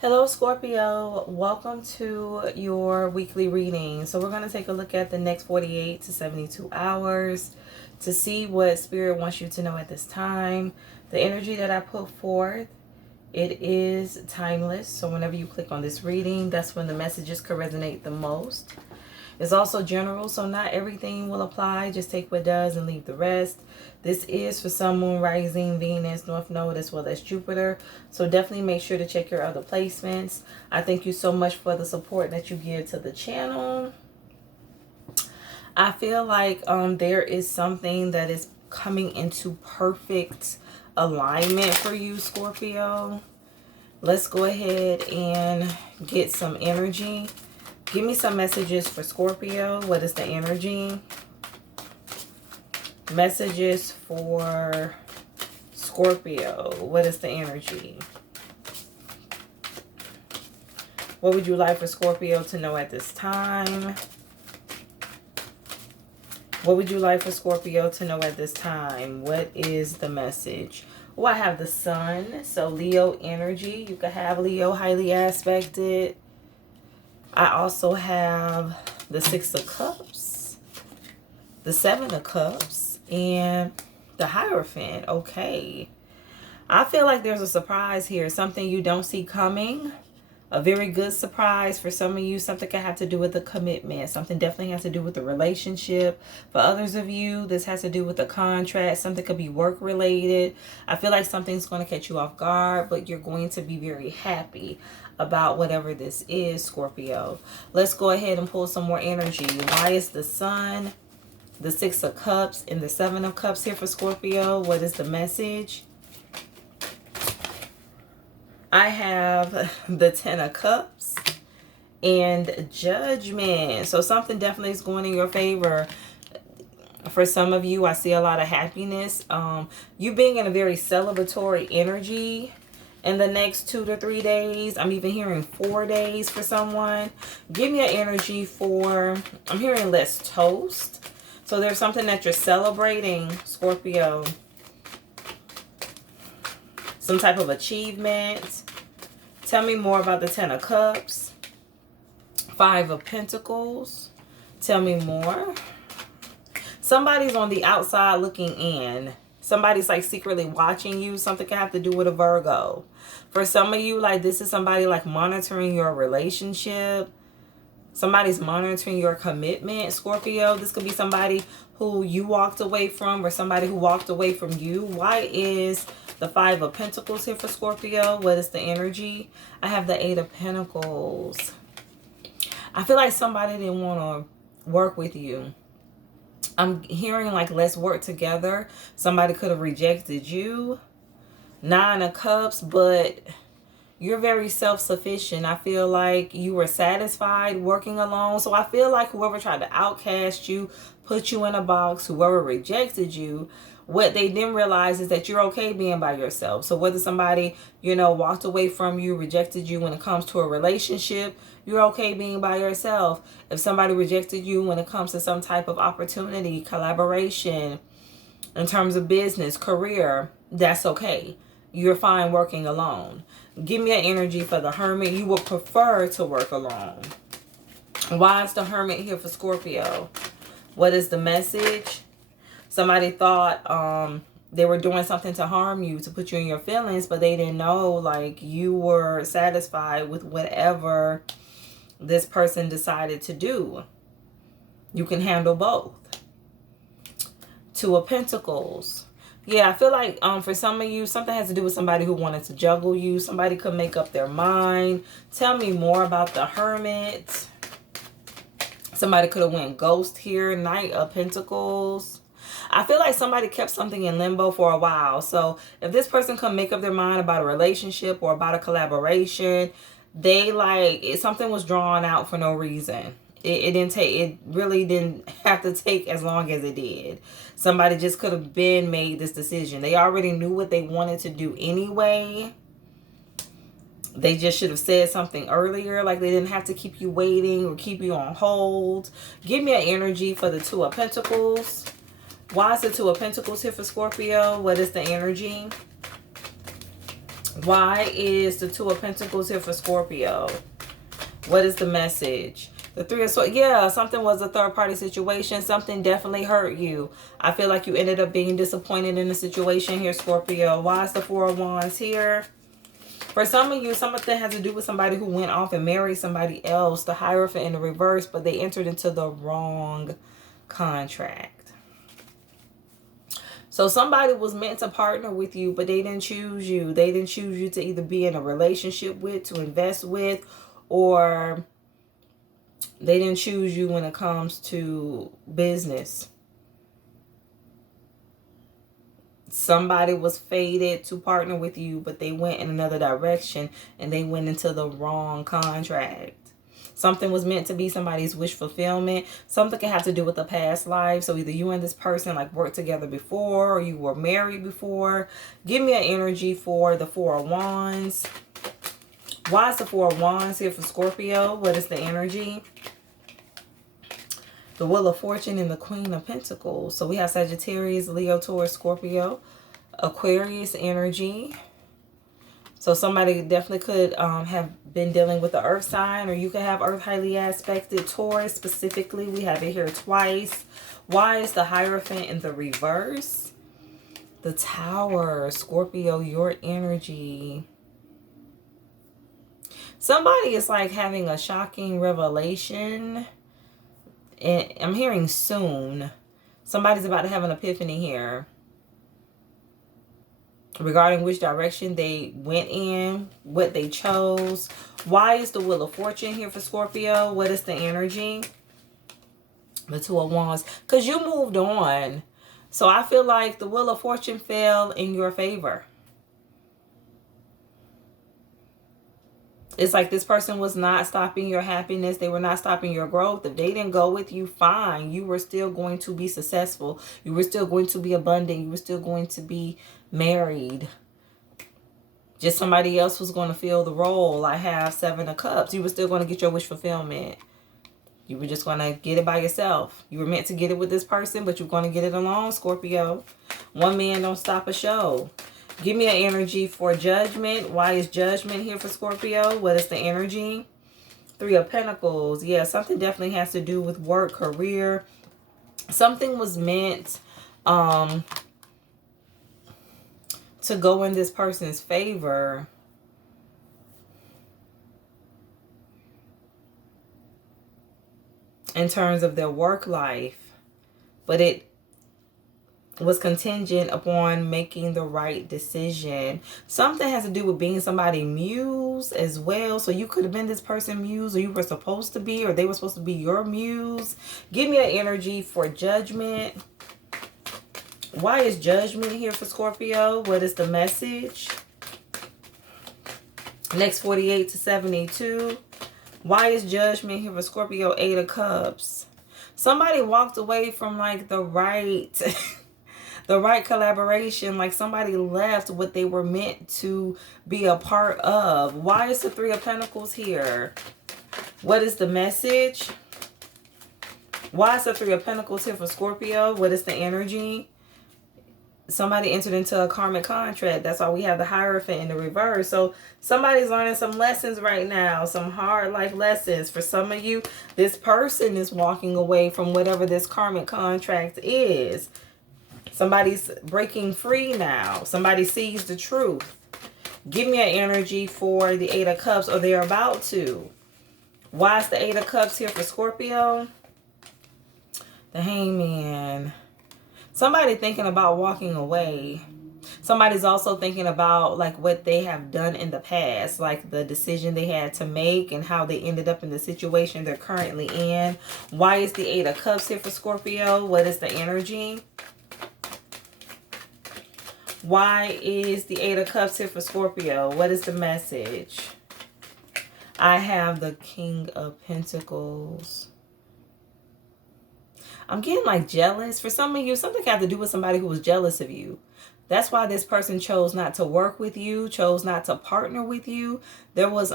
Hello Scorpio, welcome to your weekly reading. So we're going to take a look at the next 48 to 72 hours to see what Spirit wants you to know at this time. The energy that I put forth, it is timeless. So whenever you click on this reading, that's when the messages could resonate the most. It's also general, so not everything will apply. Just take what does and leave the rest. This is for Sun, Moon, Rising, Venus, North Node, as well as Jupiter. So definitely make sure to check your other placements. I thank you so much for the support that you give to the channel. I feel like there is something that is coming into perfect alignment for you, Scorpio. Let's go ahead and get some energy. Give me some messages for Scorpio. What is the energy? Messages for Scorpio. What is the energy? What would you like for Scorpio to know at this time? What would you like for Scorpio to know at this time? What is the message? Oh, I have the Sun. So Leo energy. You could have Leo highly aspected. I also have the Six of Cups, the Seven of Cups, and the Hierophant. Okay. I feel like there's a surprise here. Something you don't see coming. A very good surprise for some of you. Something could have to do with a commitment. Something definitely has to do with a relationship. For others of you, this has to do with a contract. Something could be work related. I feel like something's going to catch you off guard, but you're going to be very happy about whatever this is, Scorpio. Let's go ahead and pull some more energy. Why is the Sun, the Six of Cups, and the Seven of Cups here for Scorpio? What is the message? I have the Ten of Cups and Judgment. So something definitely is going in your favor. For some of you, I see a lot of happiness. You being in a very celebratory energy in the next 2 to 3 days. I'm even hearing 4 days for someone. Give me an energy for, I'm hearing let's toast. So there's something that you're celebrating, Scorpio. Some type of achievement. Tell me more about the Ten of Cups. Five of Pentacles. Tell me more. Somebody's on the outside looking in. Somebody's like secretly watching you. Something can have to do with a Virgo. For some of you, like this is somebody like monitoring your relationship. Somebody's monitoring your commitment, Scorpio. This could be somebody who you walked away from or somebody who walked away from you. Why is the Five of Pentacles here for Scorpio? What is the energy? I have the Eight of Pentacles. I feel like somebody didn't want to work with you. I'm hearing like let's work together. Somebody could have rejected you. Nine of Cups, but you're very self-sufficient. I feel like you were satisfied working alone. So I feel like whoever tried to outcast you, put you in a box, whoever rejected you, what they didn't realize is that you're okay being by yourself. So whether somebody, you know, walked away from you, rejected you when it comes to a relationship, you're okay being by yourself. If somebody rejected you when it comes to some type of opportunity, collaboration, in terms of business, career, that's okay. You're fine working alone. Give me an energy for the Hermit. You would prefer to work alone. Why is the Hermit here for Scorpio? What is the message? Somebody thought they were doing something to harm you, to put you in your feelings, but they didn't know like you were satisfied with whatever this person decided to do. You can handle both. Two of Pentacles. Yeah, I feel like for some of you, something has to do with somebody who wanted to juggle you. Somebody could make up their mind. Tell me more about the Hermit. Somebody could have went ghost here. Knight of Pentacles. I feel like somebody kept something in limbo for a while. So if this person could make up their mind about a relationship or about a collaboration, they like, something was drawn out for no reason. It really didn't have to take as long as it did. Somebody just could have been made this decision. They already knew what they wanted to do anyway. They just should have said something earlier. Like they didn't have to keep you waiting or keep you on hold. Give me an energy for the Two of Pentacles. Why is the Two of Pentacles here for Scorpio? What is the energy? Why is the Two of Pentacles here for Scorpio? What is the message? The Three of Swords. Yeah, something was a third-party situation. Something definitely hurt you. I feel like you ended up being disappointed in the situation here, Scorpio. Why is the Four of Wands here? For some of you, something has to do with somebody who went off and married somebody else. The Hierophant in the reverse, but they entered into the wrong contract. So somebody was meant to partner with you, but they didn't choose you. They didn't choose you to either be in a relationship with, to invest with, or they didn't choose you when it comes to business. Somebody was fated to partner with you, but they went in another direction and they went into the wrong contract. Something was meant to be somebody's wish fulfillment. Something can have to do with a past life. So either you and this person like worked together before, or you were married before. Give me an energy for the Four of Wands. Why is the Four of Wands here for Scorpio? What is the energy? The Wheel of Fortune and the Queen of Pentacles. So we have Sagittarius, Leo, Taurus, Scorpio, Aquarius energy. So somebody definitely could have been dealing with the earth sign, or you could have earth highly aspected. Taurus specifically, we have it here twice. Why is the Hierophant in the reverse? The Tower, Scorpio, your energy. Somebody is like having a shocking revelation. And I'm hearing soon. Somebody's about to have an epiphany here regarding which direction they went in, what they chose. Why is the Wheel of Fortune here for Scorpio? What is the energy? The Two of Wands. Because you moved on. So I feel like the Wheel of Fortune fell in your favor. It's like this person was not stopping your happiness. They were not stopping your growth. If they didn't go with you, fine. You were still going to be successful. You were still going to be abundant. You were still going to be married. Just somebody else was going to fill the role. I have Seven of Cups. You were still going to get your wish fulfillment. You were just going to get it by yourself. You were meant to get it with this person, but you're going to get it alone, Scorpio. One man don't stop a show. Give me an energy for Judgment. Why is Judgment here for Scorpio? What is the energy? Three of Pentacles. Yeah, something definitely has to do with work, career. Something was meant to go in this person's favor. In terms of their work life. But it was contingent upon making the right decision. Something has to do with being somebody's muse as well. So you could have been this person's muse, or you were supposed to be, or they were supposed to be your muse. Give me an energy for Judgment. Why is Judgment here for Scorpio? What is the message? Next 48 to 72. Why is Judgment here for Scorpio? Eight of Cups. Somebody walked away from like the right the right collaboration. Like somebody left what they were meant to be a part of. Why is the Three of Pentacles here? What is the message? Why is the Three of Pentacles here for Scorpio? What is the energy? Somebody entered into a karmic contract. That's why we have the Hierophant in the reverse. So somebody's learning some lessons right now. Some hard life lessons. For some of you, this person is walking away from whatever this karmic contract is. Somebody's breaking free now. Somebody sees the truth. Give me an energy for the Eight of Cups, or they're about to. Why is the Eight of Cups here for Scorpio? The Hangman. Somebody thinking about walking away. Somebody's also thinking about like what they have done in the past, like the decision they had to make and how they ended up in the situation they're currently in. Why is the Eight of Cups here for Scorpio? What is the energy? Why is the Eight of Cups here for Scorpio? What is the message? I have the King of Pentacles. I'm getting like jealous. For some of you, something have to do with somebody who was jealous of you. That's why this person chose not to work with you, chose not to partner with you. There was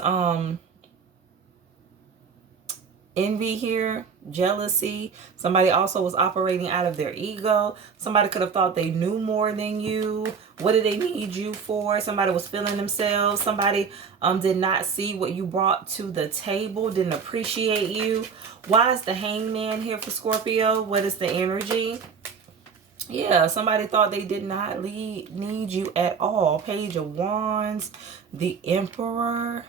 envy here, jealousy. Somebody also was operating out of their ego. Somebody could have thought they knew more than you. What did they need you for? Somebody was feeling themselves. Somebody did not see what you brought to the table, didn't appreciate you. Why is the Hangman here for Scorpio? What is the energy? Yeah, somebody thought they did not need you at all. Page of Wands, the Emperor,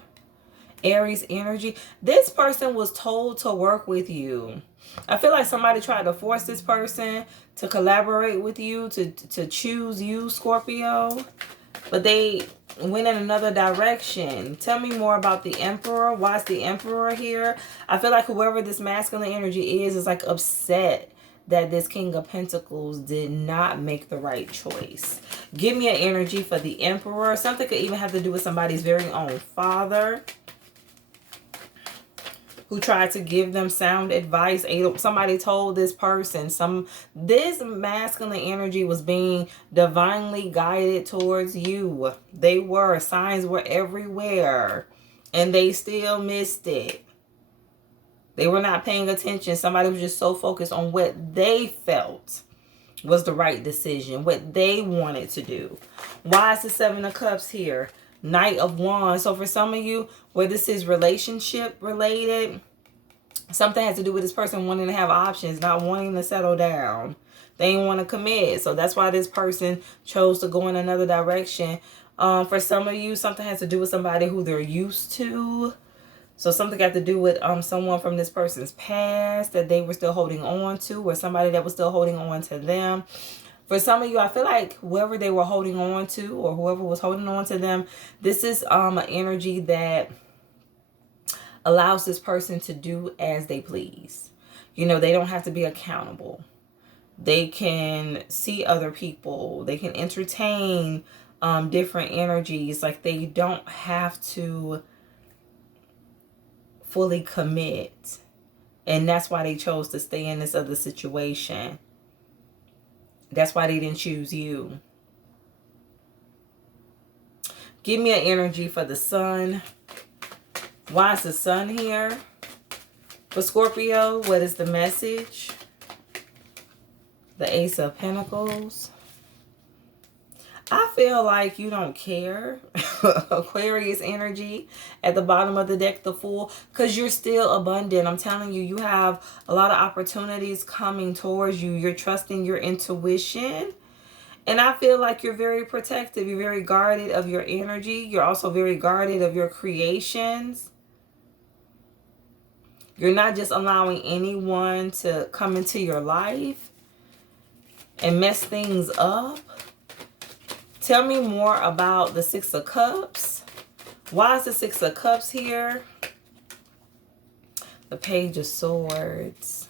Aries energy. This person was told to work with you. I feel like somebody tried to force this person to collaborate with you, to choose you, Scorpio. But they went in another direction. Tell me more about the Emperor. Why is the Emperor here? I feel like whoever this masculine energy is like upset that this King of Pentacles did not make the right choice. Give me an energy for the Emperor. Something could even have to do with somebody's very own father who tried to give them sound advice. Somebody told this person, this masculine energy was being divinely guided towards you. Signs were everywhere, and they still missed it. They were not paying attention. Somebody was just so focused on what they felt was the right decision, what they wanted to do. Why is the Seven of Cups here? Knight of Wands. So for some of you, where this is relationship related, something has to do with this person wanting to have options, not wanting to settle down. They didn't want to commit. So that's why this person chose to go in another direction. For some of you, something has to do with somebody who they're used to. So something got to do with someone from this person's past that they were still holding on to, or somebody that was still holding on to them. For some of you, I feel like whoever they were holding on to, or whoever was holding on to them, this is an energy that allows this person to do as they please. You know, they don't have to be accountable. They can see other people. They can entertain different energies. Like, they don't have to fully commit. And that's why they chose to stay in this other situation. That's why they didn't choose you. Give me an energy for the Sun. Why is the Sun here for Scorpio? What is the message? The Ace of Pentacles. I feel like you don't care. Aquarius energy at the bottom of the deck, the Fool, because you're still abundant. I'm telling you, you have a lot of opportunities coming towards you. You're trusting your intuition. And I feel like you're very protective. You're very guarded of your energy. You're also very guarded of your creations. You're not just allowing anyone to come into your life and mess things up. Tell me more about the Six of Cups. Why is the Six of Cups here? The Page of Swords.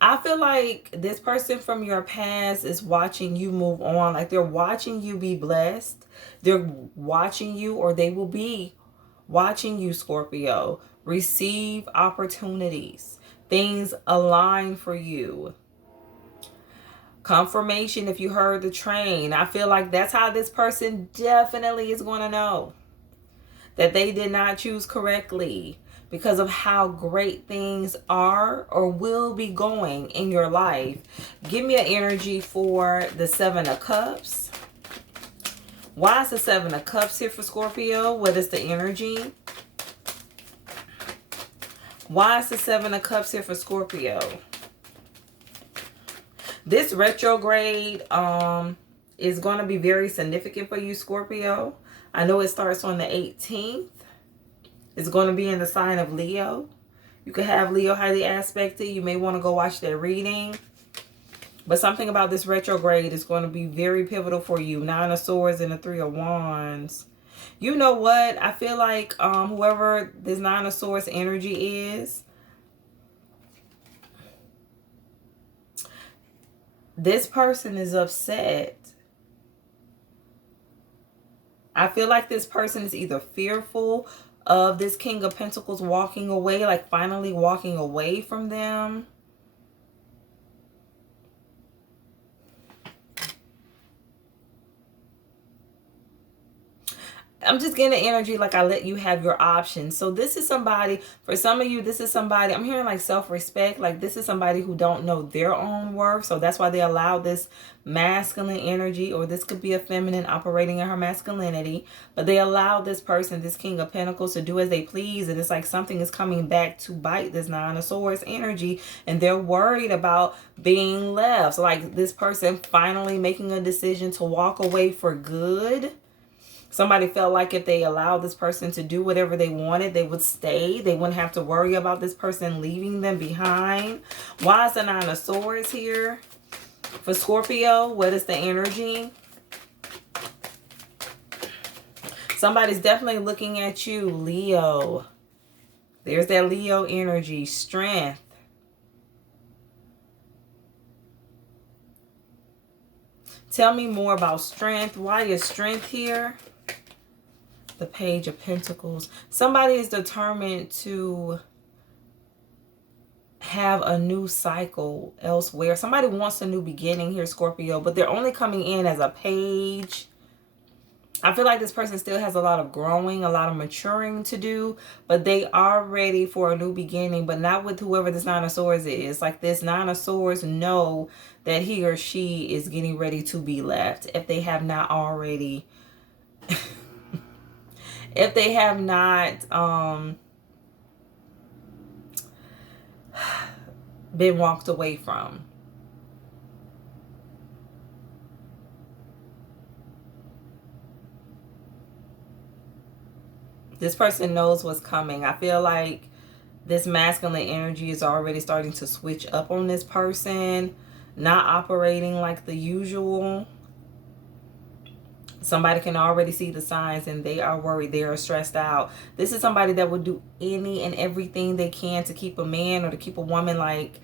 I feel like this person from your past is watching you move on. Like, they're watching you be blessed. They're watching you, or they will be watching you, Scorpio, receive opportunities. Things align for you. Confirmation if you heard the train. I feel like that's how this person definitely is going to know that they did not choose correctly, because of how great things are or will be going in your life. Give me an energy for the Seven of Cups. Why is the Seven of Cups here for Scorpio? What is the energy? Why is the Seven of Cups here for Scorpio? This retrograde is going to be very significant for you, Scorpio. I know it starts on the 18th. It's going to be in the sign of Leo. You could have Leo highly aspected. You may want to go watch their reading. But something about this retrograde is going to be very pivotal for you. Nine of Swords and the Three of Wands. You know what? I feel like whoever this Nine of Swords energy is, this person is upset. I feel like this person is either fearful of this King of Pentacles walking away, like finally walking away from them. I'm just getting the energy like I let you have your options. So this is somebody, for some of you, this is somebody, I'm hearing like self-respect. Like this is somebody who don't know their own worth. So that's why they allow this masculine energy, or this could be a feminine operating in her masculinity. But they allow this person, this King of Pentacles, to do as they please. And it's like something is coming back to bite, this Nine of Swords energy. And they're worried about being left. So like this person finally making a decision to walk away for good. Somebody felt like if they allowed this person to do whatever they wanted, they would stay. They wouldn't have to worry about this person leaving them behind. Why is the Nine of Swords here? For Scorpio, what is the energy? Somebody's definitely looking at you, Leo. There's that Leo energy, strength. Tell me more about strength. Why is strength here? The Page of Pentacles. Somebody is determined to have a new cycle elsewhere. Somebody wants a new beginning here, Scorpio, but they're only coming in as a page. I feel like this person still has a lot of growing, a lot of maturing to do, but they are ready for a new beginning, but not with whoever this Nine of Swords is. Like this Nine of Swords know that he or she is getting ready to be left if they have not already if they have not been walked away from. This person knows what's coming. I feel like this masculine energy is already starting to switch up on this person, not operating like the usual. Somebody can already see the signs and they are worried. They are stressed out. This is somebody that would do any and everything they can to keep a man or to keep a woman. Like,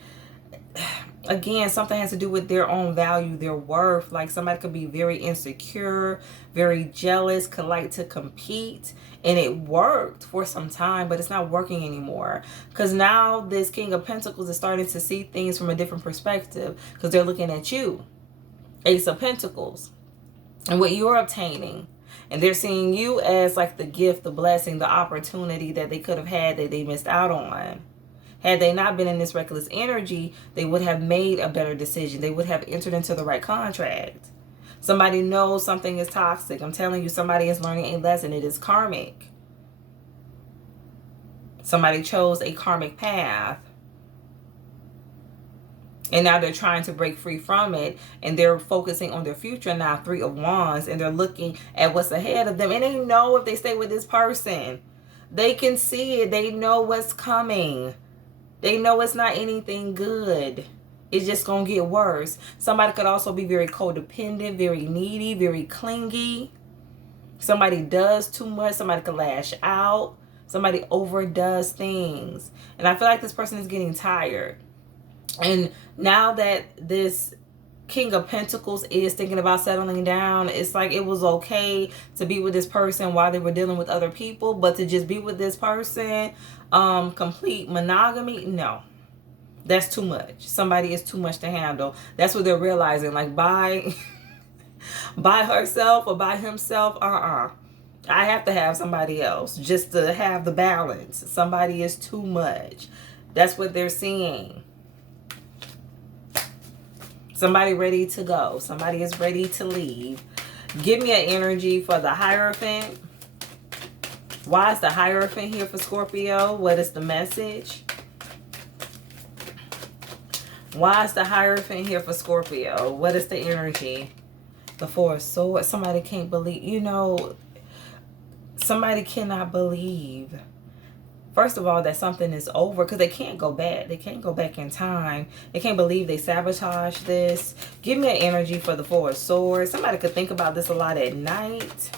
again, something has to do with their own value, their worth. Like somebody could be very insecure, very jealous, could like to compete. And it worked for some time, but it's not working anymore. Because now this King of Pentacles is starting to see things from a different perspective. Because they're looking at you. Ace of Pentacles. And what you're obtaining. And they're seeing you as like the gift, the blessing, the opportunity that they could have had that they missed out on. Had they not been in this reckless energy, they would have made a better decision. They would have entered into the right contract. Somebody knows something is toxic. I'm telling you, somebody is learning a lesson. It is karmic. Somebody chose a karmic path. And now they're trying to break free from it. And they're focusing on their future now, Three of Wands. And they're looking at what's ahead of them. And they know if they stay with this person, they can see it. They know what's coming. They know it's not anything good. It's just going to get worse. Somebody could also be very codependent, very needy, very clingy. Somebody does too much. Somebody could lash out. Somebody overdoes things. And I feel like this person is getting tired. And now that this King of Pentacles is thinking about settling down, it's like it was okay to be with this person while they were dealing with other people, but to just be with this person, complete monogamy, no. That's too much. Somebody is too much to handle. That's what they're realizing. Like by herself or by himself, I have to have somebody else just to have the balance. Somebody is too much. That's what they're seeing. Somebody ready to go. Somebody is ready to leave. Give me an energy for the Hierophant. Why is the Hierophant here for Scorpio? What is the message? Why is the Hierophant here for Scorpio? What is the energy? The Four of Swords. Somebody can't believe. You know, somebody cannot believe. First of all, that something is over because they can't go back. They can't go back in time. They can't believe they sabotaged this. Give me an energy for the Four of Swords. Somebody could think about this a lot at night.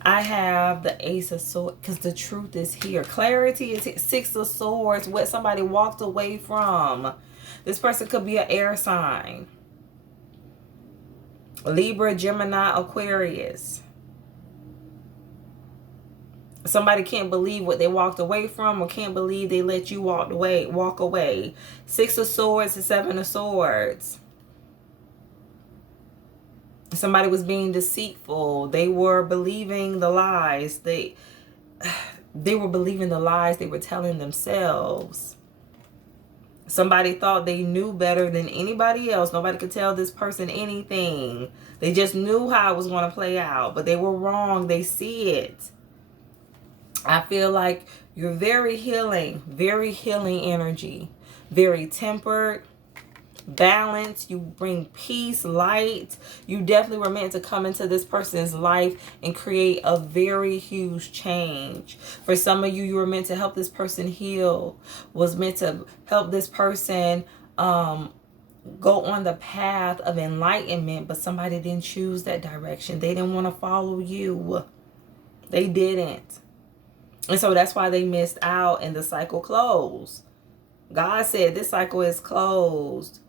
I have the Ace of Swords because the truth is here. Clarity is here. Six of Swords. What somebody walked away from. This person could be an air sign. Libra, Gemini, Aquarius. Somebody can't believe what they walked away from, or can't believe they let you walk away. Six of Swords and Seven of Swords. Somebody was being deceitful. They were believing the lies. They were believing the lies they were telling themselves. Somebody thought they knew better than anybody else. Nobody could tell this person anything. They just knew how it was going to play out, but they were wrong. They see it. I feel like you're very healing energy, very tempered, balanced. You bring peace, light. You definitely were meant to come into this person's life and create a very huge change. For some of you, you were meant to help this person heal, was meant to help this person go on the path of enlightenment, but somebody didn't choose that direction. They didn't want to follow you. They didn't. And so that's why they missed out and the cycle closed. God said this cycle is closed.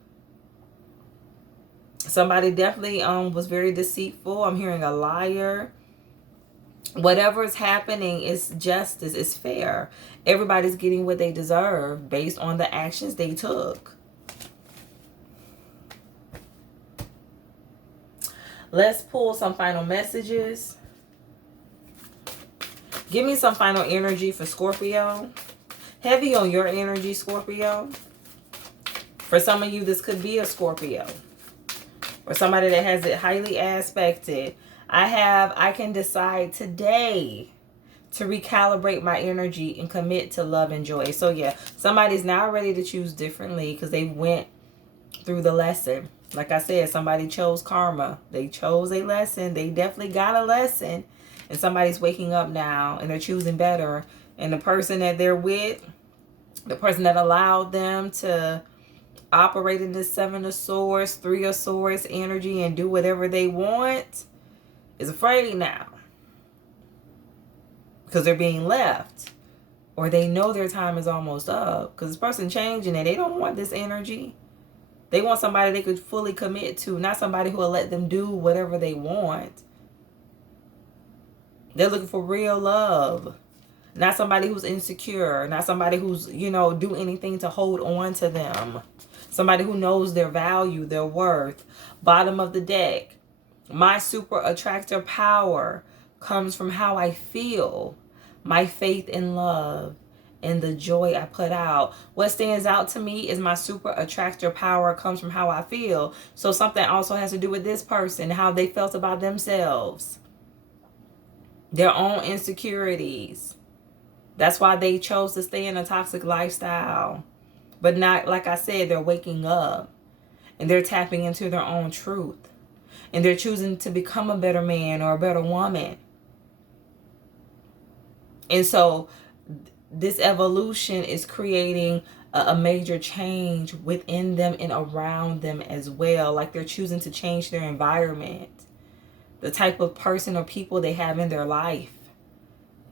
Somebody definitely was very deceitful. I'm hearing a liar. Whatever is happening is justice, is fair. Everybody's getting what they deserve based on the actions they took. Let's pull some final messages. Give me some final energy for Scorpio. Heavy on your energy, Scorpio. For some of you, this could be a Scorpio. Or somebody that has it highly aspected. I can decide today to recalibrate my energy and commit to love and joy. So yeah, somebody's now ready to choose differently because they went through the lesson. Like I said, somebody chose karma. They chose a lesson. They definitely got a lesson. And somebody's waking up now and they're choosing better. And the person that they're with, the person that allowed them to operate in this 7 of Swords, 3 of Swords energy and do whatever they want, is afraid now. Because they're being left. Or they know their time is almost up. Because this person changing it, they don't want this energy. They want somebody they could fully commit to, not somebody who will let them do whatever they want. They're looking for real love. Not somebody who's insecure. Not somebody who's, do anything to hold on to them. Somebody who knows their value, their worth. Bottom of the deck. My super attractor power comes from how I feel. My faith in love and the joy I put out. What stands out to me is my super attractor power comes from how I feel. So something also has to do with this person, how they felt about themselves. Their own insecurities. That's why they chose to stay in a toxic lifestyle. But not, like I said, they're waking up. And they're tapping into their own truth. And they're choosing to become a better man or a better woman. And so this evolution is creating a major change within them and around them as well. Like they're choosing to change their environment. The type of person or people they have in their life.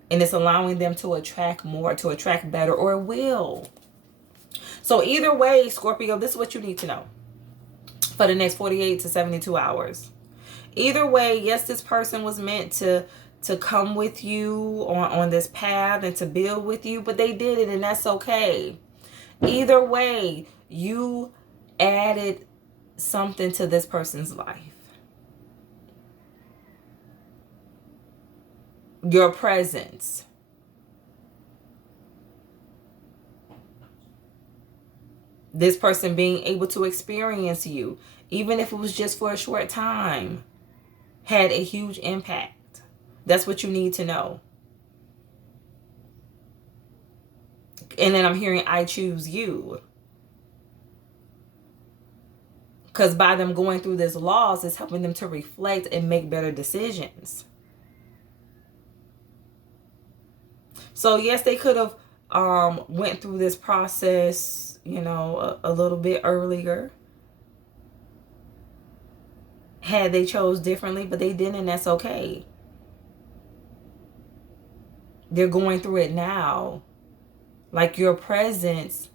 And it's allowing them to attract more, to attract better, or it will. So either way, Scorpio, this is what you need to know for the next 48 to 72 hours. Either way, yes, this person was meant to come with you on this path and to build with you, but they did it and that's okay. Either way, you added something to this person's life. Your presence. This person being able to experience you, even if it was just for a short time, had a huge impact. That's what you need to know. And then I'm hearing, I choose you. Because by them going through this loss, it's helping them to reflect and make better decisions. So yes, they could have went through this process, a little bit earlier. Had they chose differently, but they didn't, and that's okay. They're going through it now. Like your presence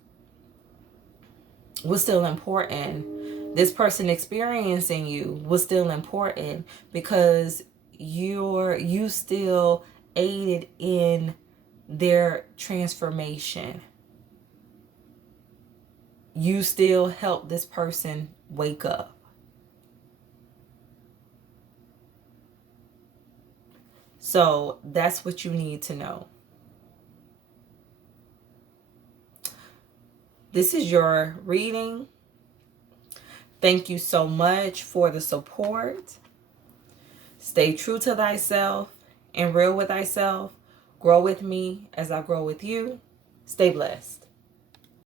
was still important. This person experiencing you was still important because you still aided in their transformation. You still help this person wake up. So that's what you need to know. This is your reading. Thank you so much for the support. Stay true to thyself and real with thyself. Grow with me as I grow with you. Stay blessed.